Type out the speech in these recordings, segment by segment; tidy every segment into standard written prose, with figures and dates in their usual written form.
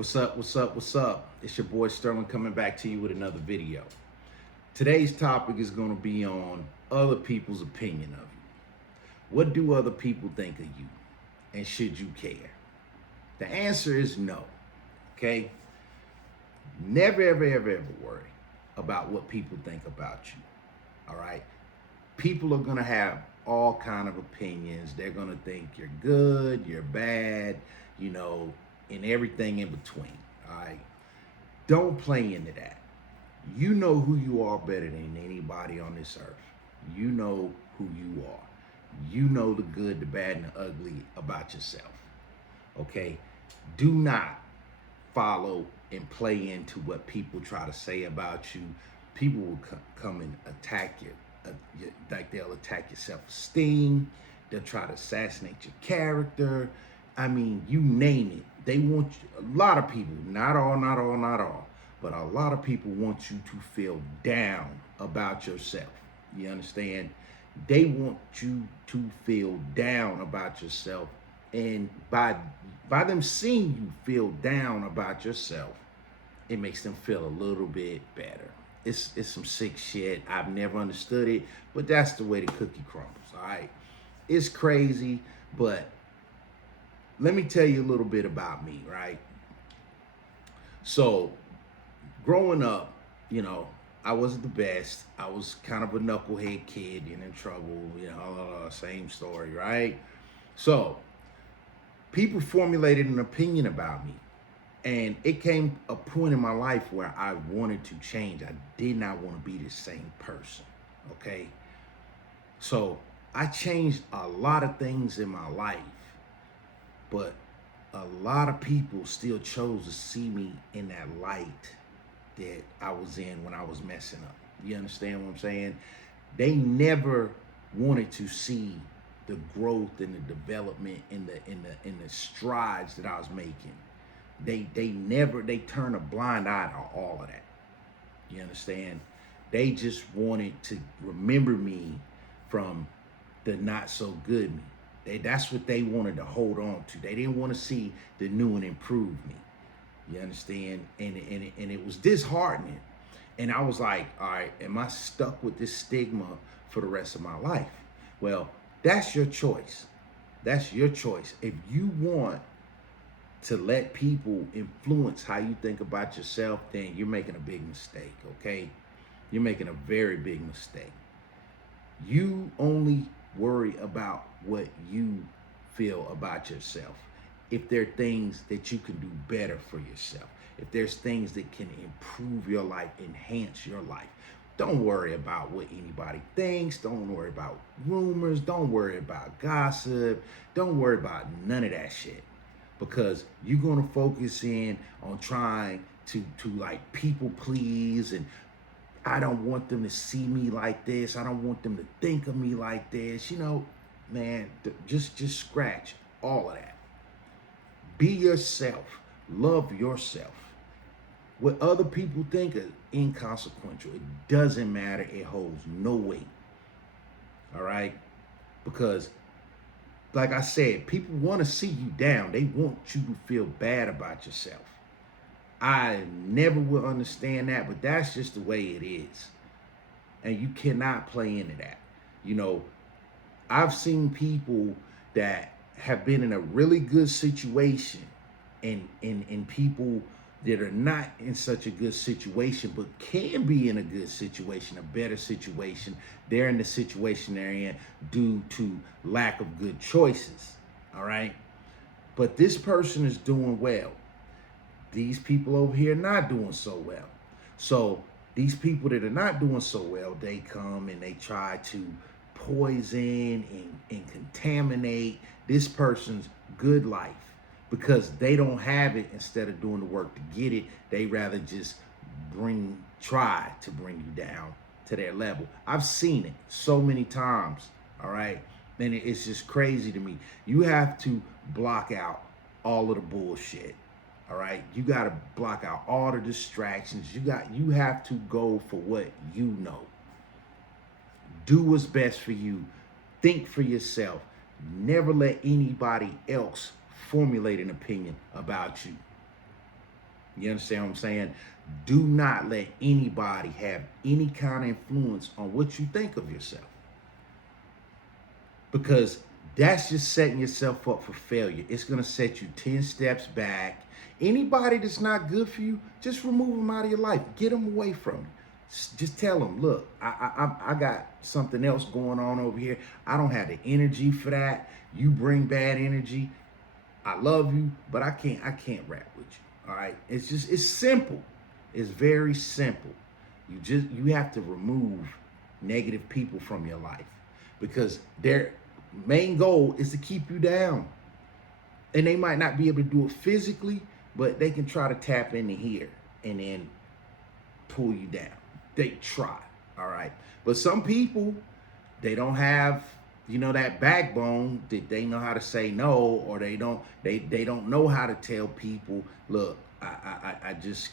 What's up? What's up? What's up? It's your boy Sterling coming back to you with another video. Today's topic is going to be on other people's opinion of you. What do other people think of you? And should you care? The answer is no. Okay? Never, ever worry about what people think about you. All right? People are going to have all kind of opinions. They're going to think you're good, you're bad, and everything in between. All right? Don't play into that. You know who you are better than anybody on this earth. You know who you are. You know the good, the bad, and the ugly about yourself. Okay? Do not follow and play into what people try to say about you. People will come and attack you. Like they'll attack your self-esteem. They'll try to assassinate your character. I mean, you name it. They want you, a lot of people, not all, but a lot of people want you to feel down about yourself. You understand? They want you to feel down about yourself. And by them seeing you feel down about yourself, it makes them feel a little bit better. It's some sick shit. I've never understood it, but that's the way the cookie crumbles, all right? It's crazy, but let me tell you a little bit about me, right? So, growing up, I wasn't the best. I was kind of a knucklehead kid, getting in trouble, same story, right? So, people formulated an opinion about me. And it came a point in my life where I wanted to change. I did not want to be the same person, okay? So I changed a lot of things in my life, but a lot of people still chose to see me in that light that I was in when I was messing up. You understand what I'm saying? They never wanted to see the growth and the development in the strides that I was making. They turn a blind eye to all of that. You understand? They just wanted to remember me from the not so good me. That's what they wanted to hold on to. They didn't want to see the new and improved me. You understand? And it was disheartening. And I was like, all right, am I stuck with this stigma for the rest of my life? Well, that's your choice. That's your choice. If you want to let people influence how you think about yourself, then you're making a big mistake, okay? You're making a very big mistake. You only worry about what you feel about yourself. If there are things that you can do better for yourself, if there's things that can improve your life, enhance your life, don't worry about what anybody thinks. Don't worry about rumors. Don't worry about gossip. Don't worry about none of that shit. Because you're gonna focus in on trying to like people please, and I don't want them to see me like this. I don't want them to think of me like this. Man, just scratch all of that. Be yourself. Love yourself. What other people think is inconsequential. It doesn't matter. It holds no weight. All right? Because like I said, people want to see you down. They want you to feel bad about yourself. I never will understand that, but that's just the way it is. And you cannot play into that. I've seen people that have been in a really good situation and people that are not in such a good situation, but can be in a good situation, a better situation. They're in the situation they're in due to lack of good choices, all right? But this person is doing well. These people over here not doing so well. So these people that are not doing so well, they come and they try to poison and contaminate this person's good life. Because they don't have it, instead of doing the work to get it, they rather just try to bring you down to their level. I've seen it so many times, all right? And it's just crazy to me. You have to block out all of the bullshit, all right? You got to block out all the distractions. You have to go for what you know. Do what's best for you. Think for yourself. Never let anybody else formulate an opinion about you. You understand what I'm saying? Do not let anybody have any kind of influence on what you think of yourself, because that's just setting yourself up for failure. It's going to set you 10 steps back. Anybody that's not good for you, just remove them out of your life. Get them away from you. Just tell them, look, I got something else going on over here. I don't have the energy for that. You bring bad energy. I love you, but I can't rap with you. All right. It's simple. It's very simple. You have to remove negative people from your life, because their main goal is to keep you down. And they might not be able to do it physically, but they can try to tap into here and then pull you down. They try. All right. But some people, they don't have, that backbone that they know how to say no, or they don't know how to tell people, look, I just,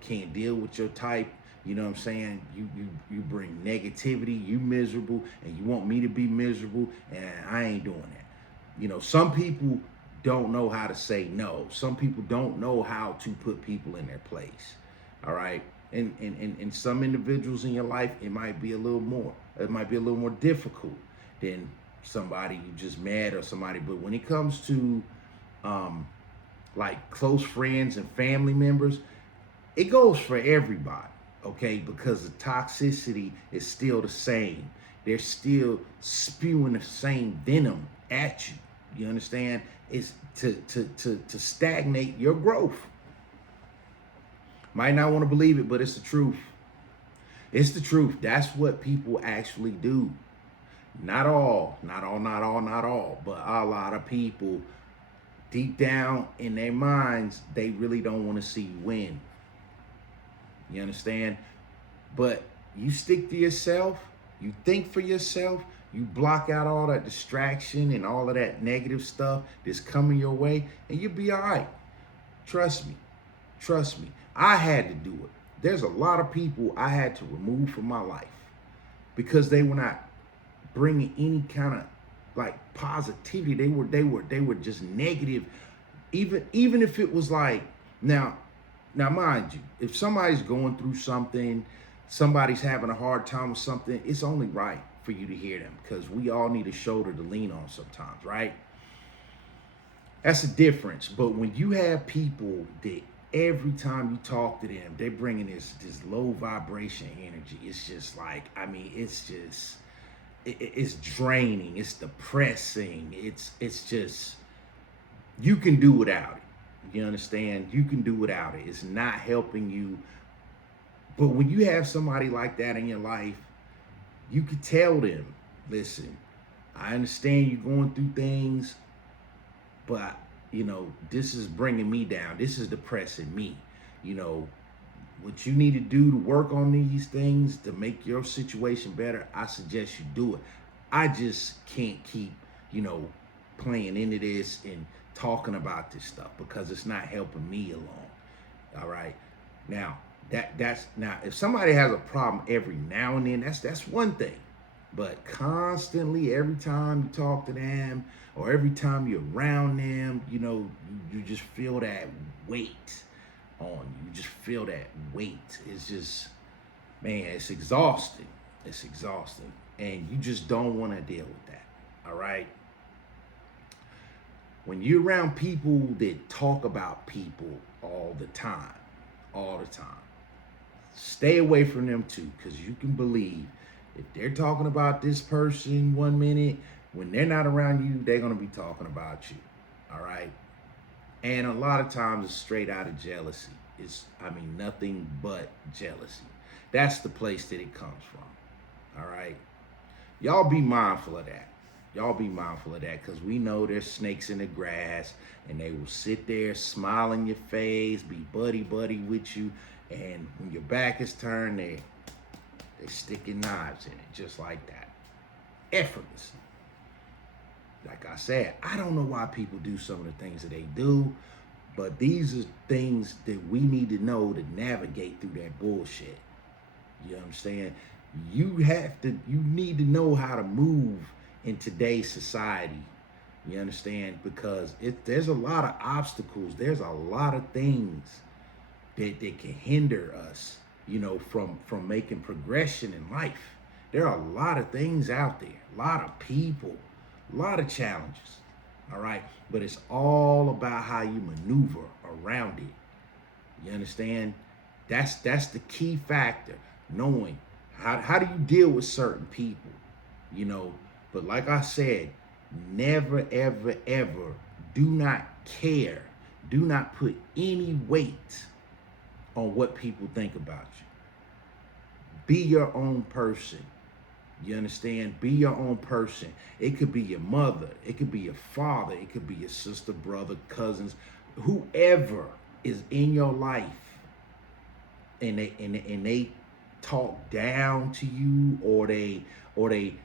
can't deal with your type. You know what I'm saying? You bring negativity, you miserable, and you want me to be miserable, and I ain't doing that. Some people don't know how to say no. Some people don't know how to put people in their place. All right. And some individuals in your life, it might be a little more difficult than somebody you just met or somebody. But when it comes to like close friends and family members, it goes for everybody, okay? Because the toxicity is still the same. They're still spewing the same venom at you. You understand? It's to stagnate your growth. Might not want to believe it, but it's the truth. It's the truth. That's what people actually do. Not all, but a lot of people, deep down in their minds, they really don't want to see you win. You understand? But you stick to yourself, you think for yourself, you block out all that distraction and all of that negative stuff that's coming your way, and you'll be all right. Trust me. I had to do it. There's a lot of people I had to remove from my life because they were not bringing any kind of like positivity. They were just negative. Even if it was like, now mind you, if somebody's going through something, somebody's having a hard time with something, it's only right for you to hear them, because we all need a shoulder to lean on sometimes, right? That's the difference. But when you have people that every time you talk to them, they're bringing this low vibration energy, it's just like, it's draining, it's depressing, it's just, you can do without it. You understand? You can do without it. It's not helping you. But when you have somebody like that in your life, you can tell them, listen, I understand you're going through things, but this is bringing me down. This is depressing me. What you need to do to work on these things to make your situation better, I suggest you do it. I just can't keep, playing into this and talking about this stuff, because it's not helping me along. All right. Now, that's if somebody has a problem every now and then, that's one thing. But constantly, every time you talk to them or every time you're around them, you just feel that weight on you. You just feel that weight. It's just, man, it's exhausting. It's exhausting. And you just don't want to deal with that. All right? When you're around people that talk about people all the time, stay away from them too, because you can believe if they're talking about this person 1 minute, when they're not around you, they're going to be talking about you. All right? And a lot of times it's straight out of jealousy. It's, nothing but jealousy. That's the place that it comes from. All right? Y'all be mindful of that. Because we know there's snakes in the grass, and they will sit there, smile in your face, be buddy with you, and when your back is turned, they're sticking knives in it, just like that. Effortlessly. Like I said, I don't know why people do some of the things that they do, but these are things that we need to know to navigate through that bullshit. You understand? You need to know how to move in today's society. You understand? Because there's a lot of obstacles. There's a lot of things that can hinder us, from making progression in life. There are a lot of things out there, a lot of people, a lot of challenges. All right. But it's all about how you maneuver around it. You understand? That's the key factor. Knowing how do you deal with certain people, you know. But like I said, never, ever, ever do not care. Do not put any weight on what people think about you. Be your own person. You understand? Be your own person. It could be your mother. It could be your father. It could be your sister, brother, cousins, whoever is in your life, and they talk down to you, or they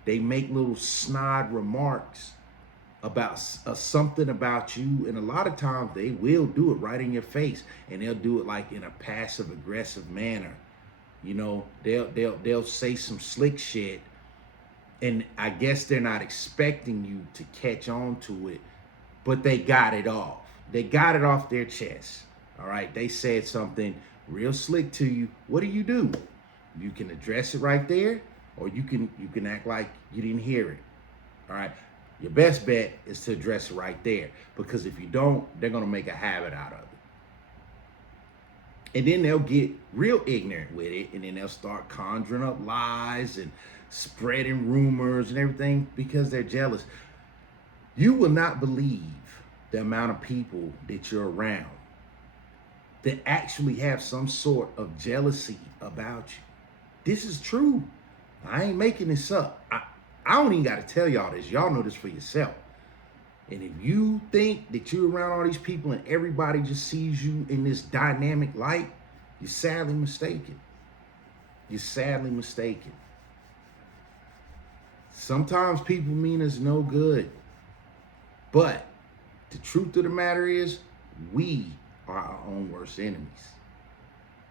make little snide remarks about something about you, and a lot of times they will do it right in your face, and they'll do it like in a passive aggressive manner. They'll say some slick shit, and I guess they're not expecting you to catch on to it, but they got it off. They got it off their chest. All right, they said something real slick to you. What do? You can address it right there, or you can act like you didn't hear it. All right. Your best bet is to address it right there, because if you don't, they're gonna make a habit out of it. And then they'll get real ignorant with it, and then they'll start conjuring up lies and spreading rumors and everything because they're jealous. You will not believe the amount of people that you're around that actually have some sort of jealousy about you. This is true. I ain't making this up. I don't even got to tell y'all this. Y'all know this for yourself. And if you think that you're around all these people and everybody just sees you in this dynamic light, you're sadly mistaken. You're sadly mistaken. Sometimes people mean us no good. But the truth of the matter is, we are our own worst enemies.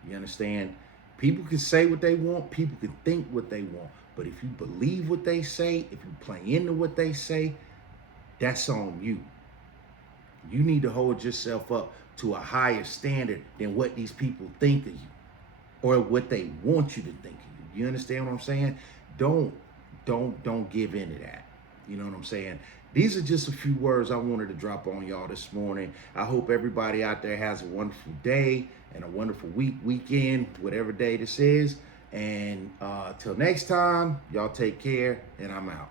You understand? People can say what they want. People can think what they want. But if you believe what they say, if you play into what they say, that's on you. You need to hold yourself up to a higher standard than what these people think of you, or what they want you to think of you. You understand what I'm saying? Don't give in to that. You know what I'm saying? These are just a few words I wanted to drop on y'all this morning. I hope everybody out there has a wonderful day and a wonderful weekend, whatever day this is. And till next time, y'all take care, and I'm out.